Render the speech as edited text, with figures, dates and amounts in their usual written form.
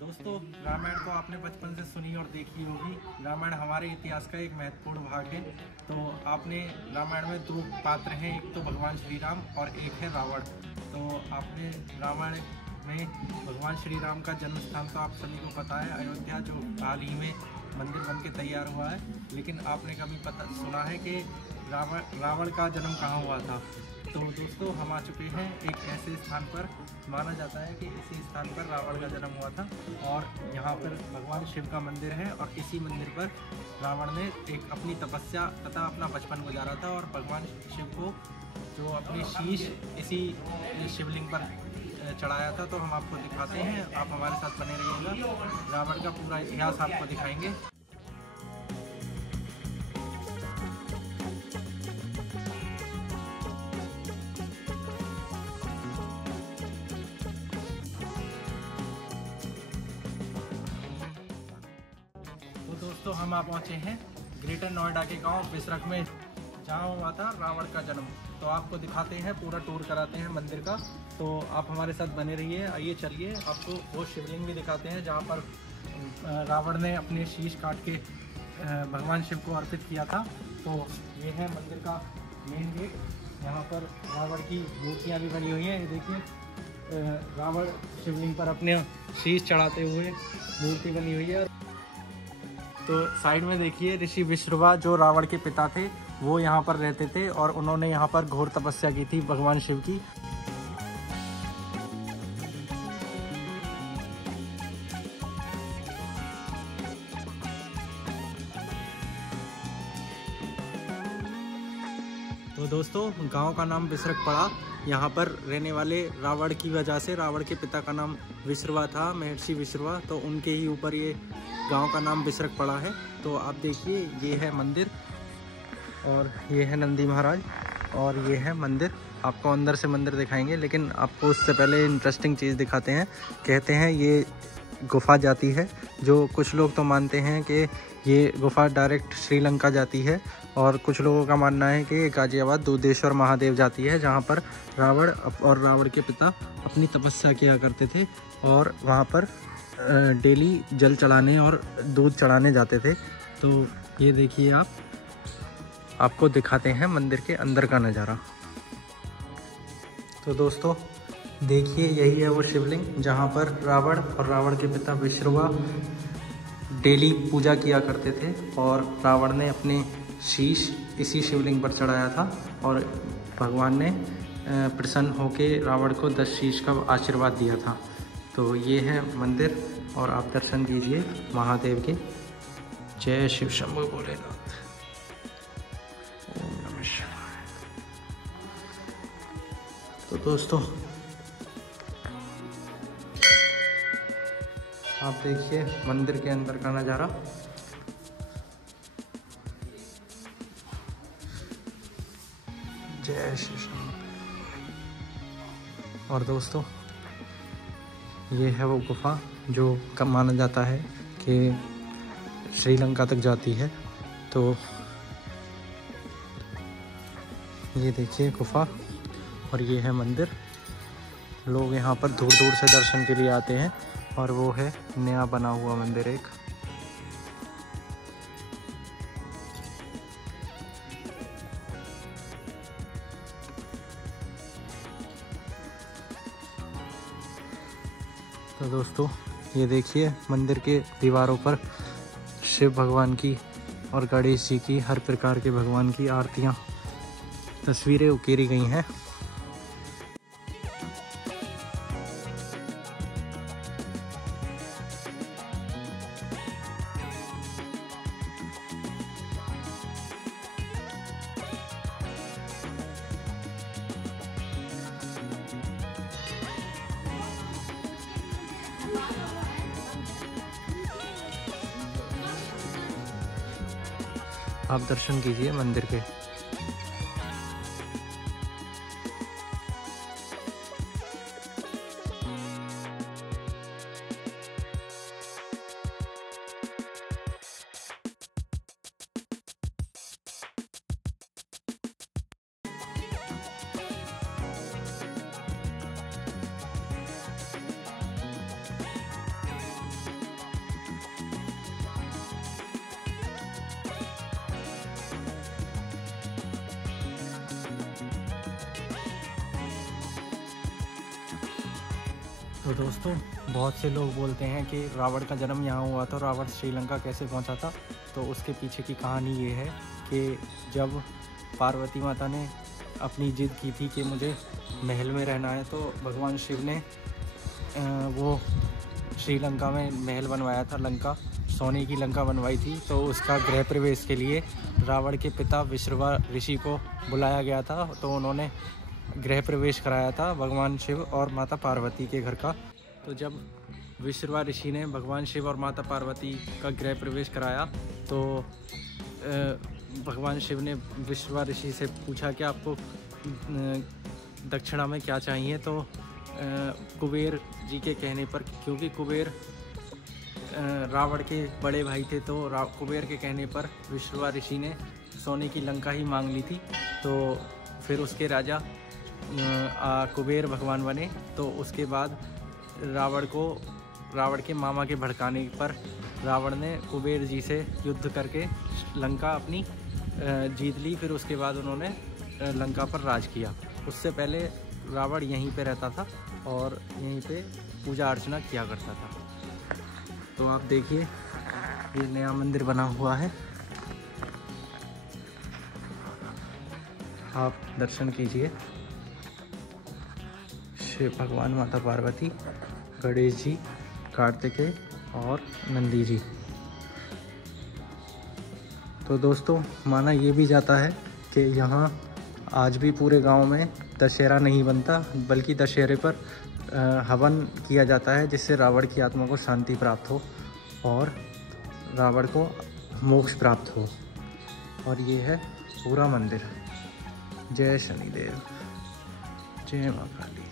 दोस्तों, रामायण तो आपने बचपन से सुनी और देखी होगी। रामायण हमारे इतिहास का एक महत्वपूर्ण भाग है। तो आपने रामायण में दो पात्र हैं, एक तो भगवान श्री राम और एक है रावण। तो आपने रामायण में भगवान श्री राम का जन्म स्थान तो आप सभी को पता है, अयोध्या, जो हाल ही में मंदिर बन के तैयार हुआ है। लेकिन आपने कभी सुना है कि रावण का जन्म कहाँ हुआ था? तो दोस्तों, हम आ चुके हैं एक ऐसे स्थान पर, माना जाता है कि इसी स्थान पर रावण का जन्म हुआ था। और यहाँ पर भगवान शिव का मंदिर है और इसी मंदिर पर रावण ने एक अपनी तपस्या तथा अपना बचपन गुजारा था। और भगवान शिव को जो अपनी शीश इसी शिवलिंग पर चढ़ाया था। तो हम आपको दिखाते हैं, आप हमारे साथ बने रहिएगा। रावण का पूरा इतिहास आपको दिखाएंगे। तो दोस्तों, हम आप पहुँचे हैं ग्रेटर नोएडा के गांव बिसरख में, जहाँ हुआ था रावण का जन्म। तो आपको दिखाते हैं, पूरा टूर कराते हैं मंदिर का। तो आप हमारे साथ बने रहिए। आइए चलिए, आपको वो शिवलिंग भी दिखाते हैं जहाँ पर रावण ने अपने शीश काट के भगवान शिव को अर्पित किया था। तो ये है मंदिर का मेन गेट। यहाँ पर रावण की मूर्तियाँ भी बनी हुई हैं। ये देखिए, रावण शिवलिंग पर अपने शीश चढ़ाते हुए मूर्ति बनी हुई है। तो साइड में देखिए, ऋषि विश्रवा जो रावण के पिता थे, वो यहाँ पर रहते थे और उन्होंने यहाँ पर घोर तपस्या की थी भगवान शिव की। तो दोस्तों, गांव का नाम बिसरख पड़ा। यहाँ पर रहने वाले रावण की वजह से, रावण के पिता का नाम विश्रवा था, महर्षि विश्रवा, तो उनके ही ऊपर ये गांव का नाम बिसरख पड़ा है। तो आप देखिए, ये है मंदिर और ये है नंदी महाराज और ये है मंदिर। आपको अंदर से मंदिर दिखाएंगे, लेकिन आपको उससे पहले इंटरेस्टिंग चीज़ दिखाते हैं। कहते हैं ये गुफा जाती है, जो कुछ लोग तो मानते हैं कि ये गुफा डायरेक्ट श्रीलंका जाती है, और कुछ लोगों का मानना है कि गाजियाबाद दूधेश्वर महादेव जाती है, जहाँ पर रावण और रावण के पिता अपनी तपस्या किया करते थे और वहाँ पर डेली जल चढ़ाने और दूध चढ़ाने जाते थे। तो ये देखिए, आपको दिखाते हैं मंदिर के अंदर का नज़ारा। तो दोस्तों देखिए, यही है वो शिवलिंग जहाँ पर रावण और रावण के पिता विश्रवा डेली पूजा किया करते थे। और रावण ने अपने शीश इसी शिवलिंग पर चढ़ाया था और भगवान ने प्रसन्न होकर रावण को 10 शीश का आशीर्वाद दिया था। तो ये है मंदिर और आप दर्शन कीजिए महादेव के। जय शिव शंभो भोलेनाथ। ओम नमः शिवाय। तो दोस्तों, आप देखिए मंदिर के अंदर का नज़ारा। जय श्री राम। और दोस्तों, ये है वो गुफा जो कब माना जाता है कि श्रीलंका तक जाती है। तो ये देखिए गुफा और ये है मंदिर। लोग यहाँ पर दूर दूर से दर्शन के लिए आते हैं और वो है नया बना हुआ मंदिर एक। तो दोस्तों, ये देखिए मंदिर के दीवारों पर शिव भगवान की और गणेश जी की, हर प्रकार के भगवान की आरतियाँ, तस्वीरें उकेरी गई हैं। आप दर्शन कीजिए मंदिर के। तो दोस्तों, बहुत से लोग बोलते हैं कि रावण का जन्म यहाँ हुआ था, रावण श्रीलंका कैसे पहुँचा था। तो उसके पीछे की कहानी ये है कि जब पार्वती माता ने अपनी जिद की थी कि मुझे महल में रहना है, तो भगवान शिव ने वो श्रीलंका में महल बनवाया था। लंका, सोने की लंका बनवाई थी। तो उसका गृह प्रवेश के लिए रावण के पिता विश्रवा ऋषि को बुलाया गया था। तो उन्होंने गृह प्रवेश कराया था भगवान शिव और माता पार्वती के घर का। तो जब विश्रवा ऋषि ने भगवान शिव और माता पार्वती का गृह प्रवेश कराया, तो भगवान शिव ने विश्रवा ऋषि से पूछा कि आपको दक्षिणा में क्या चाहिए। तो कुबेर जी के कहने पर, क्योंकि कुबेर रावण के बड़े भाई थे, तो कुबेर के कहने पर विश्रवा ऋषि ने सोने की लंका ही मांग ली थी। तो फिर उसके राजा कुबेर भगवान बने। तो उसके बाद रावण के मामा के भड़काने पर रावण ने कुबेर जी से युद्ध करके लंका अपनी जीत ली। फिर उसके बाद उन्होंने लंका पर राज किया। उससे पहले रावण यहीं पे रहता था और यहीं पे पूजा अर्चना किया करता था। तो आप देखिए, ये नया मंदिर बना हुआ है, आप दर्शन कीजिए। शिव भगवान, माता पार्वती, गणेश जी, कार्तिकेय और नंदी जी। तो दोस्तों, माना ये भी जाता है कि यहाँ आज भी पूरे गांव में दशहरा नहीं बनता, बल्कि दशहरे पर हवन किया जाता है, जिससे रावण की आत्मा को शांति प्राप्त हो और रावण को मोक्ष प्राप्त हो। और ये है पूरा मंदिर। जय शनिदेव, जय मां काली।